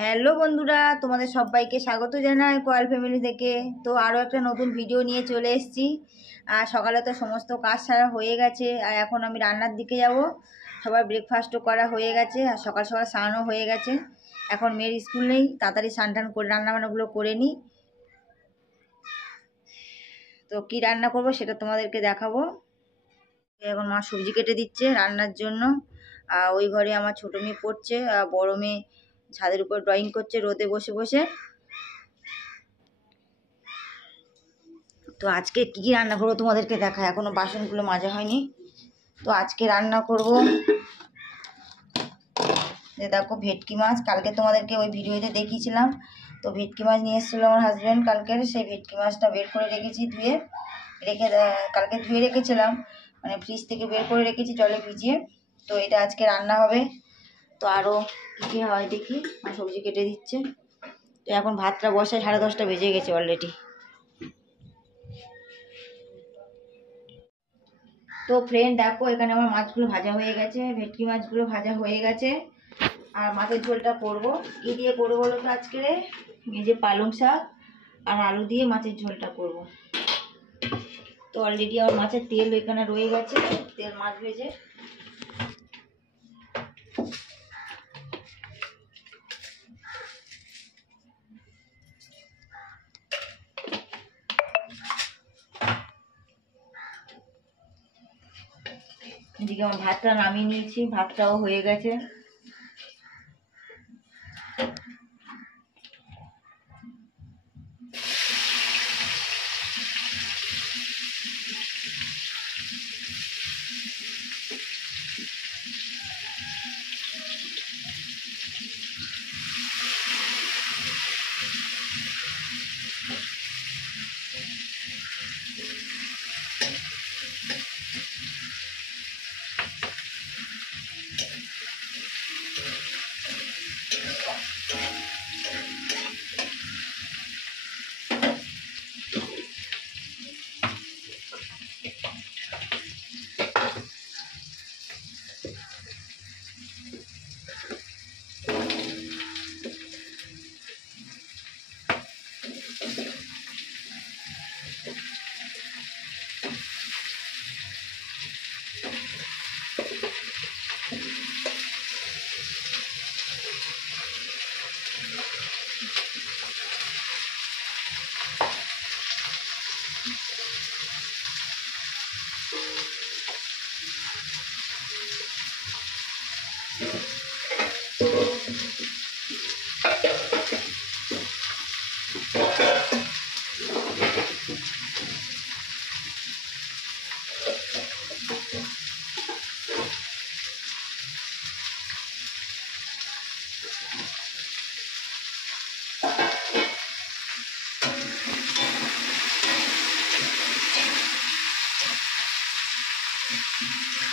Hello বন্ধুরা, তোমাদের সবাইকে স্বাগত জানাই কোয়াল ফ্যামিলি থেকে। তো আরও একটা নতুন ভিডিও নিয়ে চলে এসেছি। আর সকালে তো সমস্ত কাজ সারা হয়ে গেছে, আর এখন আমি রান্নার দিকে যাব। সবার ব্রেকফাস্টও করা হয়ে গেছে, আর সকাল সকাল স্নানও হয়ে গেছে। এখন মেয়ের স্কুল নেই, তাড়াতাড়ি স্নান টান করে রান্নাবান্নাগুলো করে নিই। তো কি রান্না করব সেটা তোমাদেরকে দেখাবো। এখন মা সবজি কেটে দিচ্ছে রান্নার জন্য। আর ওই ঘরে আমার ছোটো মেয়ে পড়ছে, আর বড়ো মেয়ে ছাদের উপর ড্রয়িং করছে রোদে বসে বসে। তো আজকে কী কী রান্না করবো তোমাদেরকে দেখায়, এখনও বাসনগুলো মাজা হয়নি। তো আজকে রান্না করব দেখো ভেটকি মাছ। কালকে তোমাদেরকে ওই ভিডিওতে দেখিয়েছিলাম। তো ভেটকি মাছ নিয়ে এসেছিলো আমার হাজব্যান্ড কালকের। সেই ভেটকি মাছটা বের করে রেখেছি, কালকে ধুয়ে রেখেছিলাম, মানে ফ্রিজ থেকে বের করে রেখেছি জলে ভিজিয়ে। তো এটা আজকে রান্না হবে। তো আরও কী কী হয় দেখি। সবজি কেটে দিচ্ছে। তো এখন ভাতটা বসায়, 10:30 বেজে গেছে অলরেডি। তো ফ্রেন্ড দেখো, এখানে আমার মাছগুলো ভাজা হয়ে গেছে, ভেটকি মাছগুলো ভাজা হয়ে গেছে। আর মাছের ঝোলটা করব কী দিয়ে করবো বলো তো আজকে? এই যে পালং শাক আর আলু দিয়ে মাছের ঝোলটা করব। তো অলরেডি আমার মাছের তেল এখানে রয়ে গেছে, তেল মাছ ভেজে। এদিকে আমার ভাতটা নামিয়ে নিয়েছি, ভাতটাও হয়ে গেছে।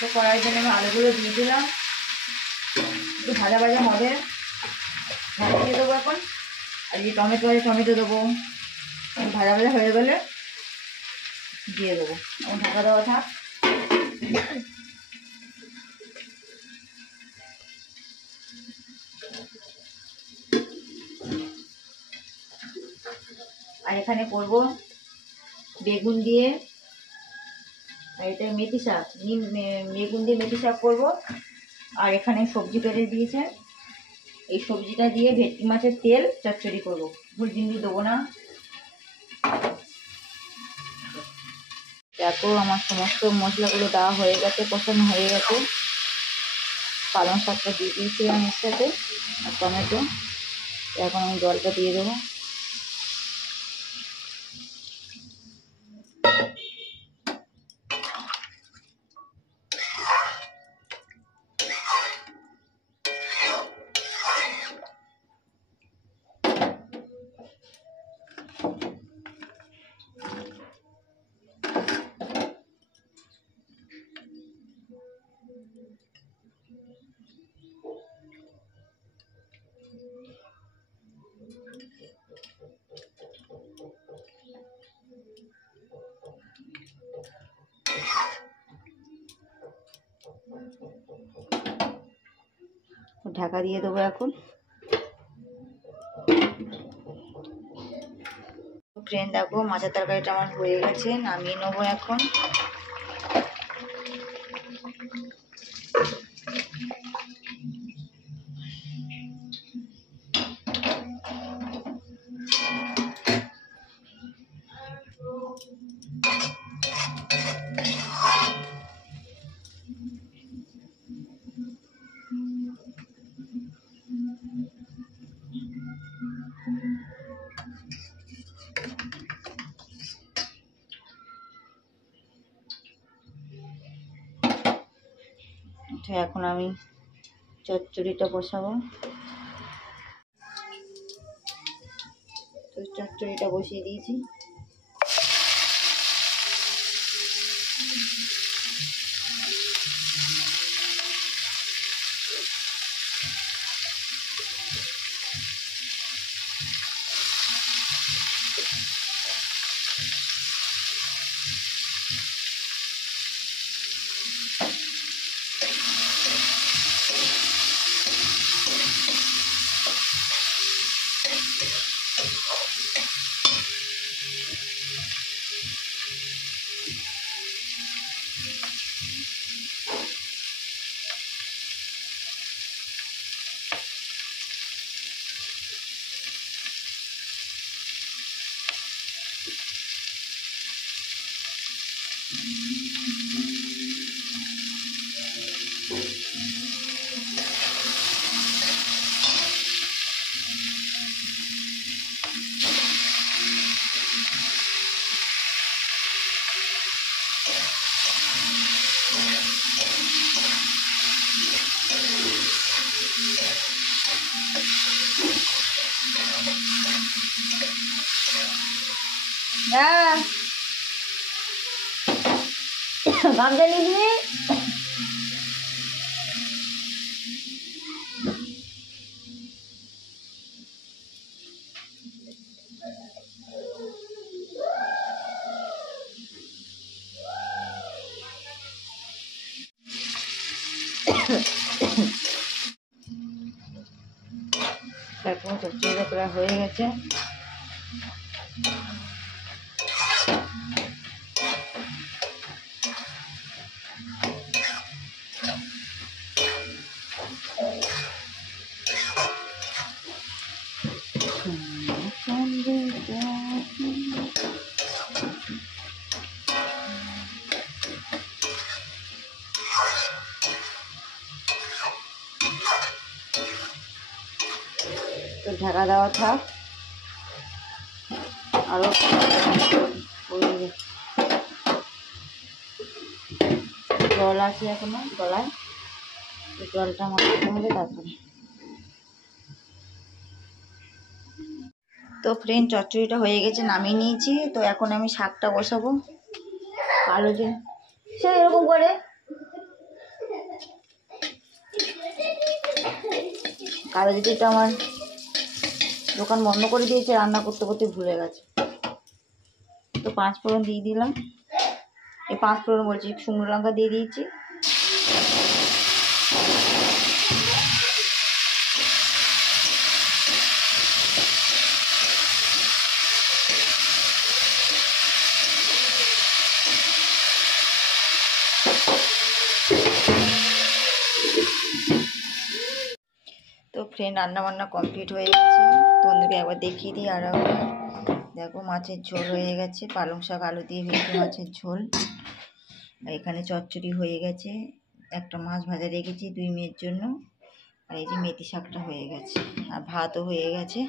তো কড়াইয়ের জন্য আমি আলুগুলো দিয়ে দিলাম, একটু ভাজা ভাজা হবে। দিয়ে দেবো এখন। আর যে টমেটো আছে টমেটো দেবো, ভাজা ভাজা হয়ে গেলে দিয়ে দেবো। এখন ঢাকা দেওয়া থাক। আর এখানে করব বেগুন দিয়ে, আর এটা মেথি শাক, বেগুন দিয়ে মেথি শাক করবো। আর এখানে সবজি কেটে দিয়েছে, এই সবজিটা দিয়ে ভেটকি মাছের তেল চচ্চড়ি করবো। ভুল জিনিস দেবো না। দেখো আমার সমস্ত মশলাগুলো দেওয়া হয়ে গেছে, কষানো হয়ে গেছে। পালং শাকটা দিয়ে দিয়েছিলাম এর সাথে, আর টমেটো। এখন আমি জলটা দিয়ে দেবো। ঢাকা দিয়ে দেবো এখন। ফ্রেন্ড দেখো মাছের তরকারিটা আমার হয়ে গেছে, নামিয়ে নেবো এখন। তো এখন আমি চচ্চড়িটা বসাবো। তো চচ্চড়িটা বসিয়ে দিয়েছি। গামছা নিবি? তারপর চচ্চড়িটা প্রায় হয়ে গেছে। তো ঢাকা দেওয়া থাক, আরো জল আছে এখনো গলায়, জলটা মারতে হবে তারপরে। তো ফ্রেন্ড চচ্চড়িটা হয়ে গেছে, নামিয়ে নিয়েছি। তো এখন আমি শাকটা বসাবো। কালো জিরে সে এরকম করে কালো জিরেটা আমার দোকান বন্ধ করে দিয়েছে, রান্না করতে করতে ভুলে গেছে। তো 5 ফোড়ন দিয়ে দিলাম, এই 5 ফোড়ন বলছি, শুকনো লঙ্কা দিয়ে দিয়েছি। তো ফ্রেন্ড রান্না বান্না কমপ্লিট হয়ে গেছে, তোমাদেরকে একবার দেখিয়ে দিই। আর দেখো মাছের ঝোল হয়ে গেছে, পালং শাক আলু দিয়ে ভেটকি মাছের ঝোল। আর এখানে চচ্চড়ি হয়ে গেছে, একটা মাছ ভাজা রেখেছি 2 মেয়ের জন্য। আর এই যে মেথি শাকটা হয়ে গেছে, আর ভাতও হয়ে গেছে।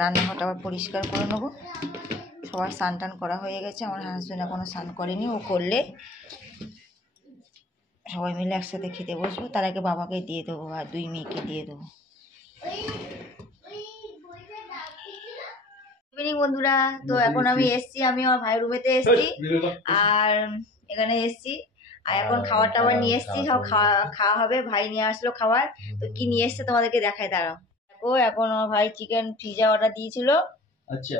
রান্নাঘরটা আবার পরিষ্কার করে নেবো। সবার স্নান টান করা হয়ে গেছে, আমার হাজব্যান্ড এখনও স্নান করেনি, ও করলে সবাই মিলে একসাথে খেতে বসবো। তার আগে বাবাকে দিয়ে দেবো আর 2 মেয়েকে দিয়ে দেবো। ইভিনিং বন্ধুরা, তো এখন আমি এসছি, আমি আমার ভাইয়ের রুমেতে এসছি, আর এখানে এসছি। আর এখন খাবার টাবার নিয়ে এসছি, সব খাওয়া হবে। ভাই নিয়ে আসলো খাবার, তো কি নিয়ে এসছে তোমাদেরকে দেখাই, দাঁড়াও। দেখো এখন আমার ভাই চিকেন পিৎজা অর্ডার দিয়েছিল। আচ্ছা,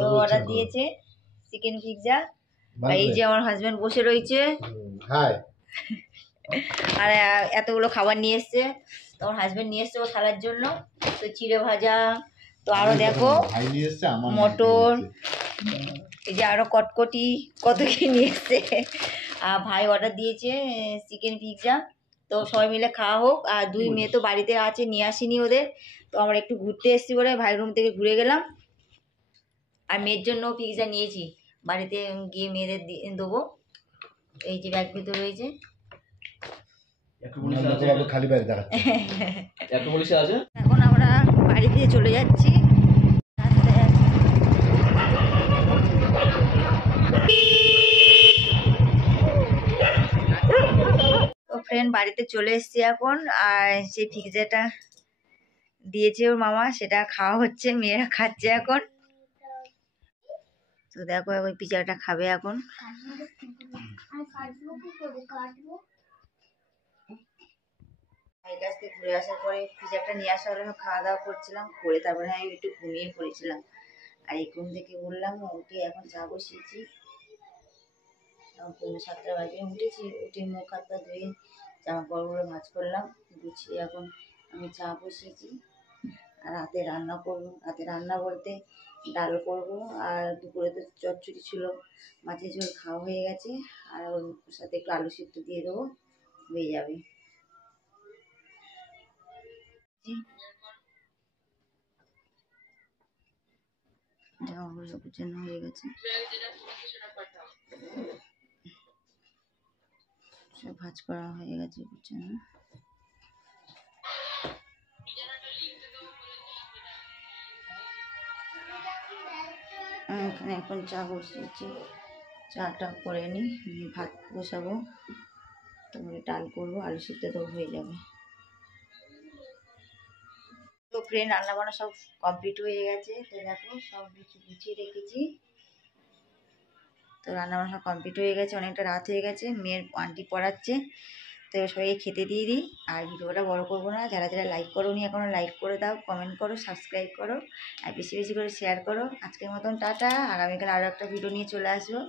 তো অর্ডার দিয়েছে চিকেন পিৎজা। আর এই যে আমার হাজবেন্ড বসে রয়েছে, হাই। আর এতগুলো খাবার নিয়ে এসছে, তোমার হাজবেন্ড নিয়ে এসছে ও থালার জন্য। তো চিড়ে ভাজা, তো আরো দেখো মটর, এই যে আরও কটকটি কত কি নিয়ে এসছে। আর ভাই অর্ডার দিয়েছে চিকেন পিৎজা, তো সবাই মিলে খাওয়া হোক। আর দুই মেয়ে তো বাড়িতে আছে, নিয়ে আসিনি ওদের, তো আমরা একটু ঘুরতে এসেছি বলে ভাই রুম থেকে ঘুরে গেলাম। আর মেয়ের জন্য পিৎজা নিয়েছি, বাড়িতে গিয়ে মেয়েদের দেবো। এই যে ব্যাগ ভিতরে রয়েছে। এখন আমরা বাড়িতে চলে যাচ্ছি। তো ফ্রেন্ড বাড়িতে চলে এসেছি এখন। আর সেই পিৎজাটা দিয়েছে ওর মামা, সেটা খাওয়া হচ্ছে, মেয়েরা খাচ্ছে এখন। তো দেখো ওই পিৎজাটা খাবে এখন। ভাইয়ের কাছ থেকে ঘুরে আসার পরে পিৎজাটা নিয়ে আসা হলে খাওয়া দাওয়া করছিলাম, করে তারপরে আমি একটু ঘুমিয়ে পড়েছিলাম। আর এই ঘুম থেকে উঠলাম, উঠে এখন চা বসিয়েছি। 7টা বাজে উঠেছি, উঠে মুখ হাত পা ধুয়ে জামা কাপড়গুলো ভাঁজ করলাম, গুছিয়ে এখন আমি চা বসিয়েছি। আর রাতে রান্না করবো। রাতে রান্না বলতে ডাল করব, আর দুপুরে তো চচ্চড়ি ছিল, মাছের ঝোল খাওয়া হয়ে গেছে। আর ওর সাথে একটু আলু সিদ্ধ দিয়ে দেবো, হয়ে যাবে। জামাগুলো গুছানো হয়ে গেছে, সব ভাঁজ করা হয়ে গেছে, গুছানো। এখানে এখন চা বসিয়েছি, চাটা করে নিই, ভাত বসাবো, তারপরে ডাল করবো, আলু সিদ্ধ তো হয়ে যাবে। তো ফ্রেন্ড রান্না বান্না সব কমপ্লিট হয়ে গেছে। তো দেখো সব কিছু গুছিয়ে রেখেছি। তো রান্না বান্না সব কমপ্লিট হয়ে গেছে, অনেকটা রাত হয়ে গেছে, মেয়ের আন্টি পড়াচ্ছে। তো সবাইকে খেতে দিয়ে দিই। আর ভিডিওটা বড় করবো না, যারা যারা লাইক করো নি এখনও লাইক করে দাও, কমেন্ট করো, সাবস্ক্রাইব করো, আর বেশি বেশি করে শেয়ার করো। আজকের মতন টাটা। আগামীকাল আরও একটা ভিডিও নিয়ে চলে আসবো।